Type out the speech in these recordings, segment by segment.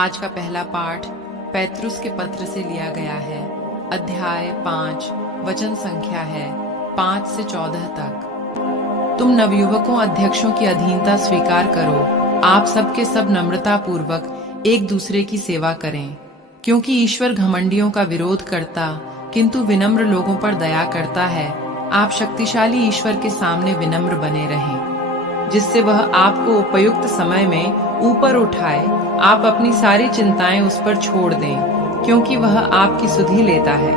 आज का पहला पाठ पैतरुस के पत्र से लिया गया है। अध्याय 5, वचन संख्या है 5 से 14 तक। तुम नवयुवकों अध्यक्षों की अधीनता स्वीकार करो। आप सबके सब नम्रता पूर्वक एक दूसरे की सेवा करें, क्योंकि ईश्वर घमंडियों का विरोध करता किंतु विनम्र लोगों पर दया करता है। आप शक्तिशाली ईश्वर के सामने विनम्र बने रहें, जिससे वह आपको उपयुक्त समय में ऊपर उठाए। आप अपनी सारी चिंताएं उस पर छोड़ दें, क्योंकि वह आपकी सुधि लेता है।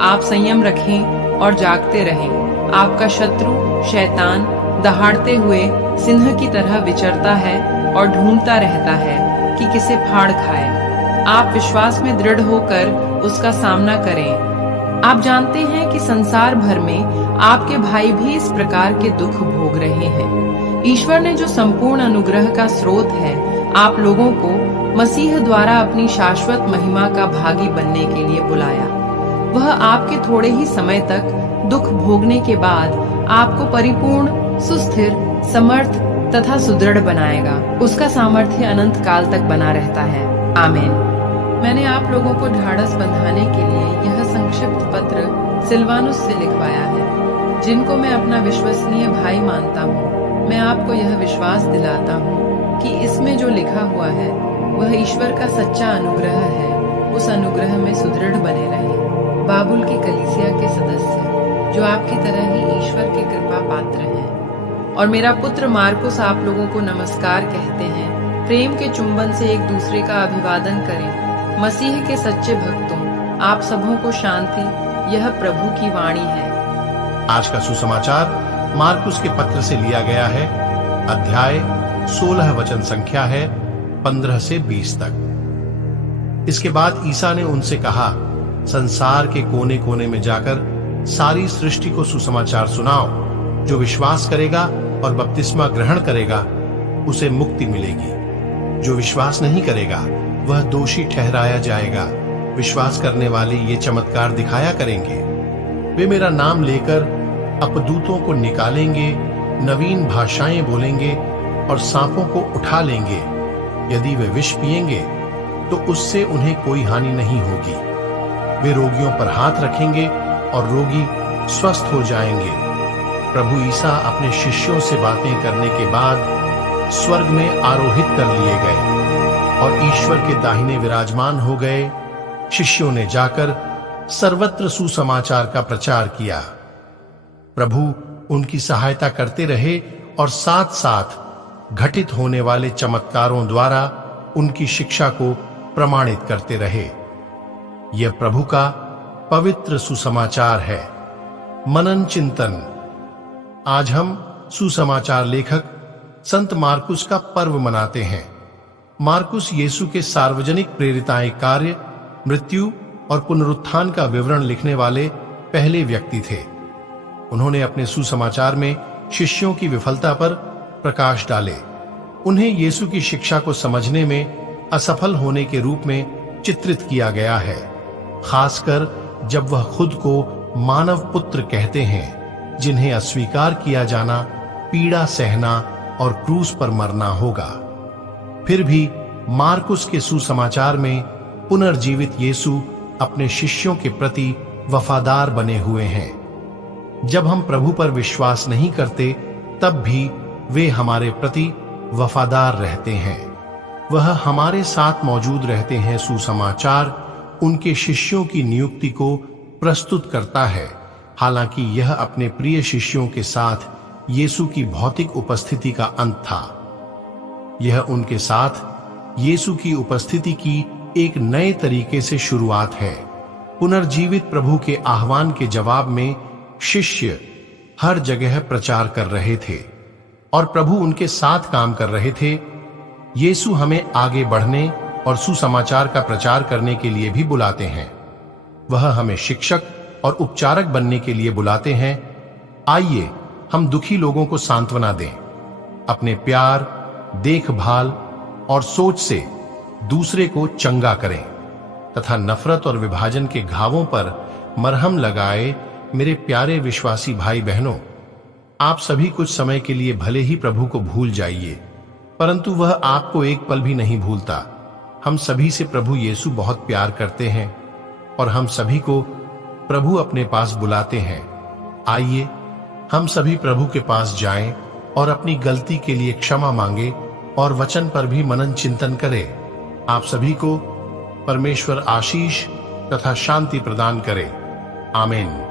आप संयम रखें और जागते रहें। आपका शत्रु शैतान दहाड़ते हुए सिंह की तरह विचरता है और ढूंढता रहता है कि किसे फाड़ खाए। आप विश्वास में दृढ़ होकर उसका सामना करें। आप जानते हैं कि संसार भर में आपके भाई भी इस प्रकार के दुख भोग रहे हैं। ईश्वर ने जो संपूर्ण अनुग्रह का स्रोत है, आप लोगों को मसीह द्वारा अपनी शाश्वत महिमा का भागी बनने के लिए बुलाया। वह आपके थोड़े ही समय तक दुख भोगने के बाद आपको परिपूर्ण, सुस्थिर, समर्थ तथा सुदृढ़ बनाएगा। उसका सामर्थ्य अनंत काल तक बना रहता है। आमीन। मैंने आप लोगों को ढाढ़स बंधाने के लिए यह संक्षिप्त पत्र सिलवानुस से लिखवाया है, जिनको मैं अपना विश्वसनीय भाई मानता हूँ। मैं आपको यह विश्वास दिलाता हूँ कि इसमें जो लिखा हुआ है वह ईश्वर का सच्चा अनुग्रह है। उस अनुग्रह में सुदृढ़ बने रहें। बाबुल की कलीसिया के सदस्य, जो आपकी तरह ही ईश्वर के कृपा पात्र हैं, और मेरा पुत्र मार्कुस आप लोगों को नमस्कार कहते हैं। प्रेम के चुंबन से एक दूसरे का अभिवादन करें। मसीह के सच्चे भक्तों, आप सबों को शांति। यह प्रभु की वाणी है। आज का सुसमाचार मार्कुस के पत्र से लिया गया है। अध्याय 16, वचन संख्या है 15 से 20 तक। इसके बाद ईसा ने उनसे कहा, संसार के कोने कोने में जाकर सारी सृष्टि को सुसमाचार सुनाओ। जो विश्वास करेगा और बपतिस्मा ग्रहण करेगा उसे मुक्ति मिलेगी। जो विश्वास नहीं करेगा वह दोषी ठहराया जाएगा। विश्वास करने वाले ये चमत्कार दिखाया करेंगे। वे मेरा नाम लेकर अपदूतों को निकालेंगे, नवीन भाषाएं बोलेंगे और सांपों को उठा लेंगे। यदि वे विष पिएंगे तो उससे उन्हें कोई हानि नहीं होगी। वे रोगियों पर हाथ रखेंगे और रोगी स्वस्थ हो जाएंगे। प्रभु ईसा अपने शिष्यों से बातें करने के बाद स्वर्ग में आरोहित कर लिए गए और ईश्वर के दाहिने विराजमान हो गए। शिष्यों ने जाकर सर्वत्र सुसमाचार का प्रचार किया। प्रभु उनकी सहायता करते रहे और साथ साथ घटित होने वाले चमत्कारों द्वारा उनकी शिक्षा को प्रमाणित करते रहे। यह प्रभु का पवित्र सुसमाचार है। मनन चिंतन। आज हम सुसमाचार लेखक संत मार्कुस का पर्व मनाते हैं। मार्कुस यीशु के सार्वजनिक प्रेरिताए कार्य, मृत्यु और पुनरुत्थान का विवरण लिखने वाले पहले व्यक्ति थे। उन्होंने अपने सुसमाचार में शिष्यों की विफलता पर प्रकाश डाले। उन्हें यीशु की शिक्षा को समझने में असफल होने के रूप में चित्रित किया गया है, खासकर जब वह खुद को मानव पुत्र कहते हैं, जिन्हें अस्वीकार किया जाना, पीड़ा सहना और क्रूस पर मरना होगा। फिर भी मार्कुस के सुसमाचार में पुनर्जीवित यीशु अपने शिष्यों के प्रति वफादार बने हुए हैं। जब हम प्रभु पर विश्वास नहीं करते तब भी वे हमारे प्रति वफादार रहते हैं। वह हमारे साथ मौजूद रहते हैं। सुसमाचार उनके शिष्यों की नियुक्ति को प्रस्तुत करता है, हालांकि यह अपने प्रिय शिष्यों के साथ यीशु की भौतिक उपस्थिति का अंत था। यह उनके साथ यीशु की उपस्थिति की एक नए तरीके से शुरुआत है। पुनर्जीवित प्रभु के आह्वान के जवाब में शिष्य हर जगह प्रचार कर रहे थे और प्रभु उनके साथ काम कर रहे थे। यीशु हमें आगे बढ़ने और सुसमाचार का प्रचार करने के लिए भी बुलाते हैं। वह हमें शिक्षक और उपचारक बनने के लिए बुलाते हैं। आइए हम दुखी लोगों को सांत्वना दें, अपने प्यार, देखभाल और सोच से दूसरे को चंगा करें तथा नफरत और विभाजन के घावों पर मरहम लगाए। मेरे प्यारे विश्वासी भाई बहनों, आप सभी कुछ समय के लिए भले ही प्रभु को भूल जाइए, परंतु वह आपको एक पल भी नहीं भूलता। हम सभी से प्रभु यीशु बहुत प्यार करते हैं और हम सभी को प्रभु अपने पास बुलाते हैं। आइए हम सभी प्रभु के पास जाएं और अपनी गलती के लिए क्षमा मांगे और वचन पर भी मनन चिंतन करें। आप सभी को परमेश्वर आशीष तथा शांति प्रदान करे। आमीन।